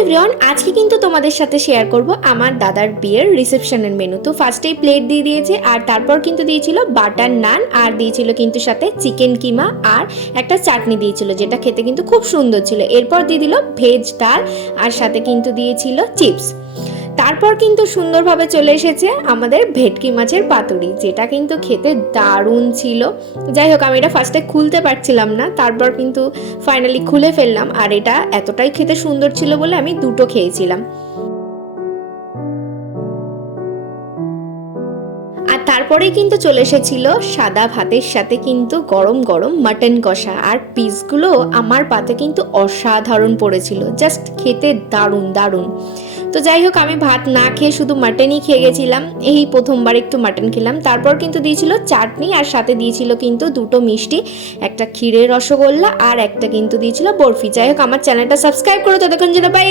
Everyone, আজকে কিন্তু তোমাদের সাথে শেয়ার করব আমার দাদার বিয়ের রিসেপশনের মেনু। তো ফার্স্টেই প্লেট দিয়ে দিয়েছে, আর তারপর কিন্তু দিয়েছিল বাটার নান, আর দিয়েছিল কিন্তু সাথে চিকেন কিমা, আর একটা চাটনি দিয়েছিল যেটা খেতে কিন্তু খুব সুন্দর ছিল। এরপর দিয়ে দিল ভেজ ডাল, আর সাথে কিন্তু দিয়েছিল চিপস। তারপর কিন্তু সুন্দরভাবে চলে এসেছে আমাদের ভেটকি মাছের পাতুরি, যেটা কিন্তু খেতে দারুণ ছিল। যাই হোক, আমি এটা ফার্স্টে খুলতে পারছিলাম না, তারপর কিন্তু ফাইনালি খুলে ফেললাম, আর এটা এতটাই খেতে সুন্দর ছিল বলে আমি দুটো খেয়েছিলাম। আর তারপরেই কিন্তু চলে এসেছিল সাদা ভাতের সাথে কিন্তু গরম গরম মাটন কষা, আর পিসগুলো আমার পাতে কিন্তু অসাধারণ পড়েছিল, জাস্ট খেতে দারুণ দারুণ। তো যাই হোক, আমি ভাত না খেয়ে শুধু মাটনই খেয়ে গেছিলাম, এই প্রথমবার একটু মাটন খেলাম। তারপর কিন্তু দিয়েছিল চাটনি, আর সাথে দিয়েছিল কিন্তু দুটো মিষ্টি, একটা ক্ষীরের রসগোল্লা, আর একটা কিন্তু দিয়েছিল বরফি। যাই হোক, আমার চ্যানেলটা সাবস্ক্রাইব করো ততক্ষণ যেন। বাই।